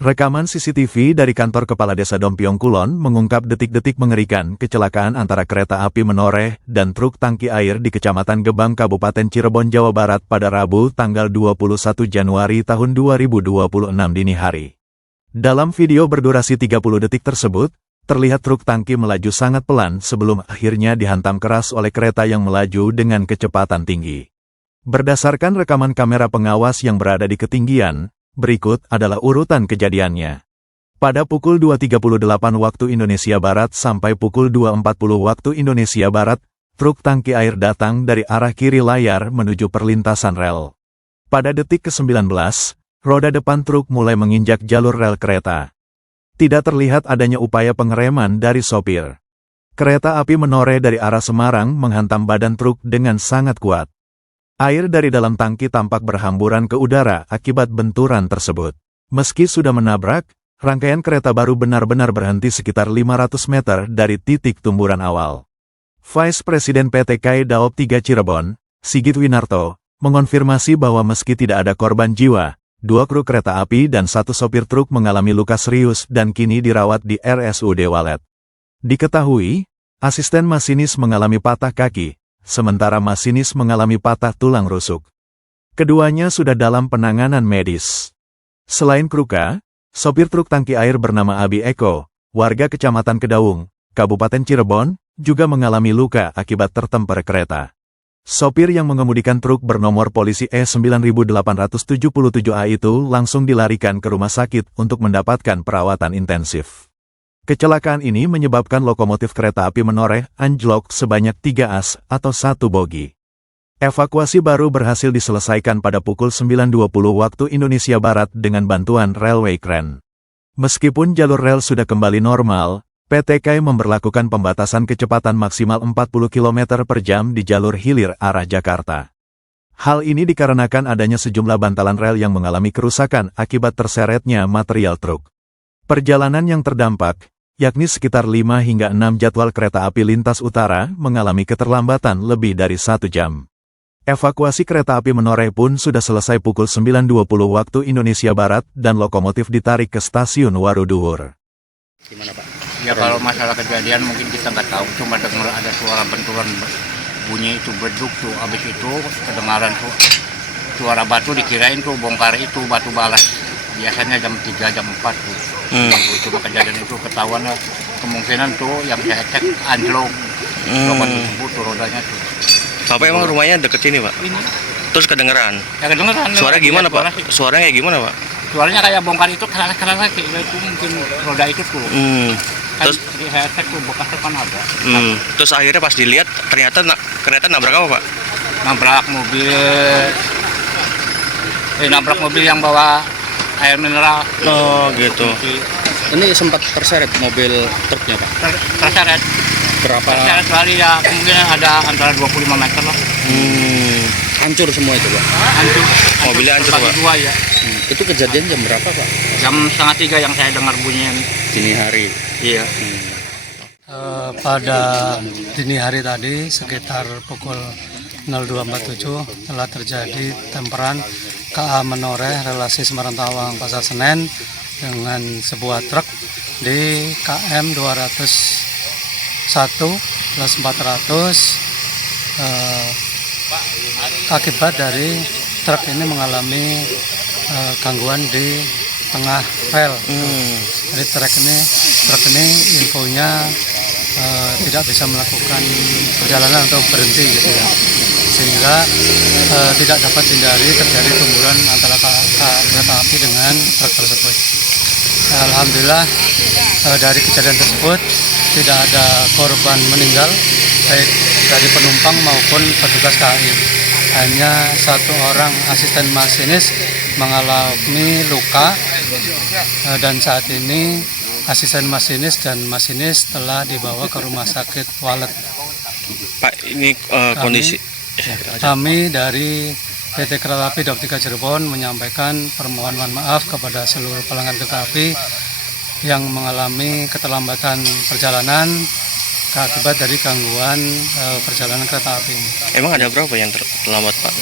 Rekaman CCTV dari kantor Kepala Desa Dompiong Kulon mengungkap detik-detik mengerikan kecelakaan antara kereta api menoreh dan truk tangki air di Kecamatan Gebang, Kabupaten Cirebon, Jawa Barat pada Rabu tanggal 21 Januari tahun 2026 dini hari. Dalam video berdurasi 30 detik tersebut, terlihat truk tangki melaju sangat pelan sebelum akhirnya dihantam keras oleh kereta yang melaju dengan kecepatan tinggi. Berdasarkan rekaman kamera pengawas yang berada di ketinggian, berikut adalah urutan kejadiannya. Pada pukul 2.38 waktu Indonesia Barat sampai pukul 2.40 waktu Indonesia Barat, truk tangki air datang dari arah kiri layar menuju perlintasan rel. Pada detik ke-19, roda depan truk mulai menginjak jalur rel kereta. Tidak terlihat adanya upaya pengereman dari sopir. Kereta api menoreh dari arah Semarang menghantam badan truk dengan sangat kuat. Air dari dalam tangki tampak berhamburan ke udara akibat benturan tersebut. Meski sudah menabrak, rangkaian kereta baru benar-benar berhenti sekitar 500 meter dari titik tumburan awal. Vice Presiden PT KAI Daop 3 Cirebon, Sigit Winarto, mengonfirmasi bahwa meski tidak ada korban jiwa, 2 kru kereta api dan 1 sopir truk mengalami luka serius dan kini dirawat di RSUD Walet. Diketahui, asisten masinis mengalami patah kaki, sementara masinis mengalami patah tulang rusuk. Keduanya sudah dalam penanganan medis. Selain kruka, sopir truk tangki air bernama Abi Eko, warga Kecamatan Kedaung, Kabupaten Cirebon, juga mengalami luka akibat tertemper kereta. Sopir yang mengemudikan truk bernomor polisi E9877A itu langsung dilarikan ke rumah sakit untuk mendapatkan perawatan intensif. Kecelakaan ini menyebabkan lokomotif kereta api menoreh anjlok sebanyak 3 as atau 1 bogi. Evakuasi baru berhasil diselesaikan pada pukul 9.20 waktu Indonesia Barat dengan bantuan railway crane. Meskipun jalur rel sudah kembali normal, PT KAI memberlakukan pembatasan kecepatan maksimal 40 km per jam di jalur hilir arah Jakarta. Hal ini dikarenakan adanya sejumlah bantalan rel yang mengalami kerusakan akibat terseretnya material truk. Perjalanan yang terdampak, yakni sekitar 5 hingga 6 jadwal kereta api lintas utara mengalami keterlambatan lebih dari 1 jam. Evakuasi kereta api menoreh pun sudah selesai pukul 9.20 waktu Indonesia Barat dan lokomotif ditarik ke stasiun Waruduwur. Gimana Pak? Ya kalau masalah kejadian mungkin kita nggak tahu, cuma dengar ada suara benturan bunyi itu beduk tuh, habis itu kedengaran tuh suara batu dikirain tuh bongkar itu batu balas. Biasanya jam 3, jam 4 tuh. Cuma kejadian itu ketahuan kemungkinan tuh yang saya cek anjlok. Lokomotif tersebut tuh rodanya tuh. Bapak emang rumahnya deket sini Pak? Ini. Terus kedengeran? Ya kedengeran. Suaranya gimana Pak? Suaranya kayak gimana Pak? Suaranya kayak bongkar itu keras-keras itu mungkin roda itu tuh. Terus saya cek tuh bekasnya kan ada. Terus akhirnya pas dilihat ternyata kereta nabrak apa Pak? Nabrak mobil yang bawa air mineral. Oh gitu. Ini sempat terseret mobil truknya Pak? Terseret. Berapa? Terseret kali ya, kemungkinan ada antara 25 meter lah. Hancur semua itu Pak? Hancur. Mobilnya hancur Pak? Dua ya. Itu kejadian jam berapa Pak? Jam 2:30 yang saya dengar bunyian. Dini hari? Iya. Pada dini hari tadi sekitar pukul 02.47 telah terjadi temperan KA menoreh relasi Semarang Tawang Pasar Senen dengan sebuah truk di KM 201+400. Akibat dari truk ini mengalami gangguan di tengah rel. Jadi truk ini infonya tidak bisa melakukan perjalanan atau berhenti gitu ya, sehingga tidak dapat dihindari terjadi tumburan antara kereta api dengan truk tersebut. Alhamdulillah dari kejadian tersebut tidak ada korban meninggal baik dari penumpang maupun petugas KAI. Hanya 1 orang asisten masinis mengalami luka dan saat ini asisten masinis dan masinis telah dibawa ke rumah sakit Walet. Pak, ini kondisi kami dari PT Kereta Api Daop 3 Cirebon menyampaikan permohonan maaf kepada seluruh pelanggan kereta api yang mengalami keterlambatan perjalanan akibat dari gangguan perjalanan kereta api. Emang ada berapa yang terlambat Pak?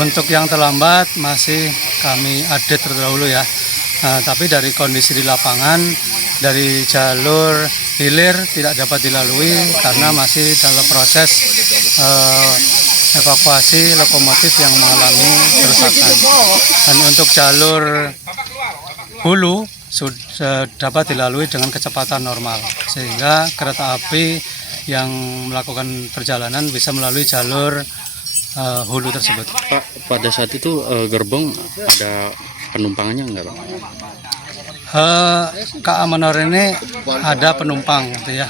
Untuk yang terlambat masih kami update terlebih dahulu ya. Tapi dari kondisi di lapangan, dari jalur hilir tidak dapat dilalui karena masih dalam proses evakuasi lokomotif yang mengalami kerusakan. Dan untuk jalur hulu sudah dapat dilalui dengan kecepatan normal, sehingga kereta api yang melakukan perjalanan bisa melalui jalur hulu tersebut. Pak, pada saat itu gerbong ada penumpangnya enggak, Pak? KA Menore ini ada penumpang gitu ya.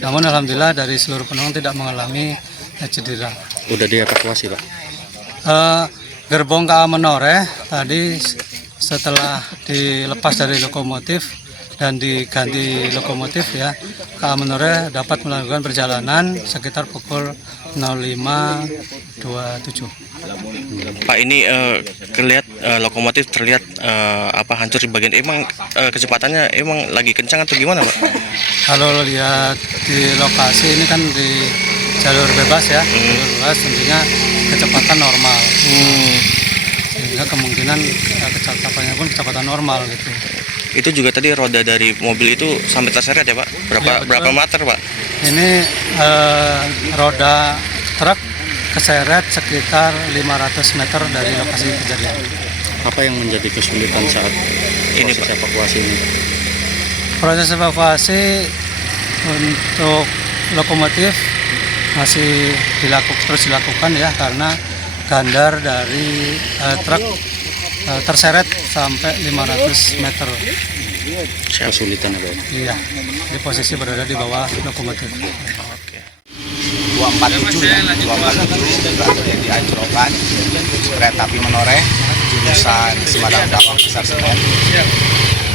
Namun alhamdulillah dari seluruh penumpang tidak mengalami cedera. Udah dievakuasi, Pak? Gerbong KA Menore tadi setelah dilepas dari lokomotif dan diganti lokomotif ya, KA Menore dapat melakukan perjalanan sekitar pukul 05.27. Pak, ini kelihatan lokomotif terlihat hancur di bagian. Emang kecepatannya emang lagi kencang atau gimana, Pak? Kalau lihat di lokasi ini kan di jalur bebas ya, jalur bebas tentunya kecepatan normal. Sehingga kemungkinan kecepatannya pun kecepatan normal gitu. Itu juga tadi roda dari mobil itu sampai terseret ya, Pak? Berapa meter, Pak? Ini roda truk keseret sekitar 500 meter dari lokasi kejadian. Apa yang menjadi kesulitan saat Ini, proses Pak. evakuasi ini? Proses evakuasi untuk lokomotif masih terus dilakukan ya, karena gandar dari truk terseret sampai 500 meter. Kesulitan apa? Iya, di posisi berada di bawah lokomotif. 247 ya, 247 sudah terjadi anjlokan kereta api Menore jurusan Semarang Tawang Pasar Senen.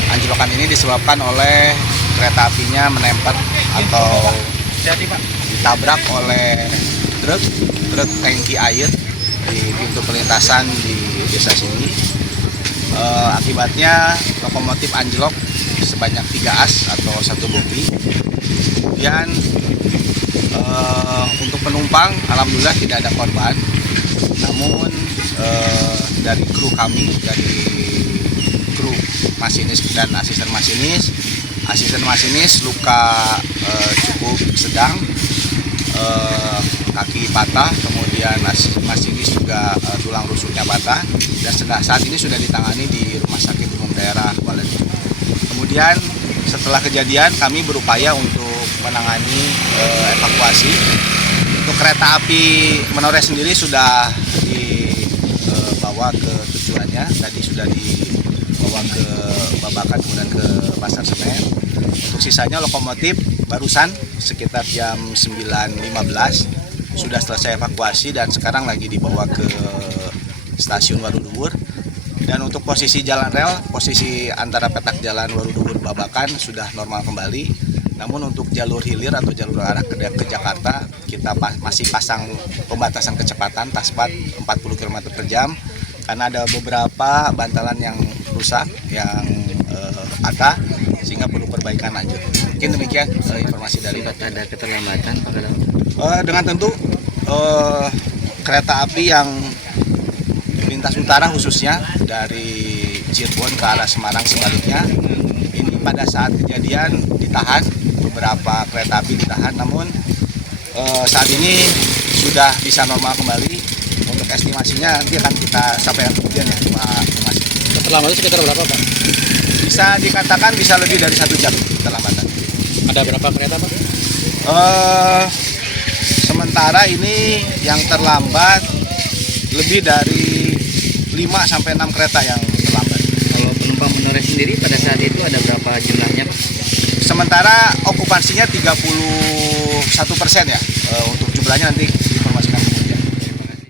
Anjlokan ini disebabkan oleh kereta apinya menempel atau ditabrak oleh truk tangki air di pintu perlintasan di desa sini. Akibatnya lokomotif anjlok sebanyak 3 as atau 1 bogi. Kemudian untuk penumpang alhamdulillah tidak ada korban, namun dari kru kami, dari kru masinis dan asisten masinis luka cukup sedang, kaki patah, kemudian masinis juga tulang rusuknya patah, dan saat ini sudah ditangani di Rumah Sakit Umum Daerah Walet. Kemudian setelah kejadian kami berupaya untuk menangani evakuasi. Untuk kereta api Menore sendiri sudah dibawa ke tujuannya, tadi sudah dibawa ke Babakan kemudian ke Pasar Senen. Untuk sisanya lokomotif barusan sekitar jam 9.15 sudah selesai evakuasi dan sekarang lagi dibawa ke stasiun Waruduwur. Dan untuk posisi jalan rel, posisi antara petak jalan Waruduwur Babakan sudah normal kembali. Namun untuk jalur hilir atau jalur arah ke Jakarta, kita masih pasang pembatasan kecepatan taspat 40 km per jam karena ada beberapa bantalan yang rusak, yang patah, sehingga perlu perbaikan lanjut. Mungkin demikian informasi dari Ada keterlambatan, Pak? dengan tentu kereta api yang lintas utara khususnya dari Cirebon ke arah Semarang sebaliknya, ini pada saat kejadian ditahan, beberapa kereta api ditahan, namun saat ini sudah bisa normal kembali. Untuk estimasinya nanti akan kita sampaikan kemudian ya, Pak Mas. Keterlambatan sekitar berapa, Pak? Bisa dikatakan bisa lebih dari 1 jam keterlambatan. Ada berapa kereta, Pak? Sementara ini yang terlambat lebih dari 5-6 kereta yang terlambat. Kalau penumpang Menore sendiri pada saat itu ada berapa jumlahnya, Pak? Sementara okupansinya 31% ya. Untuk jumlahnya nanti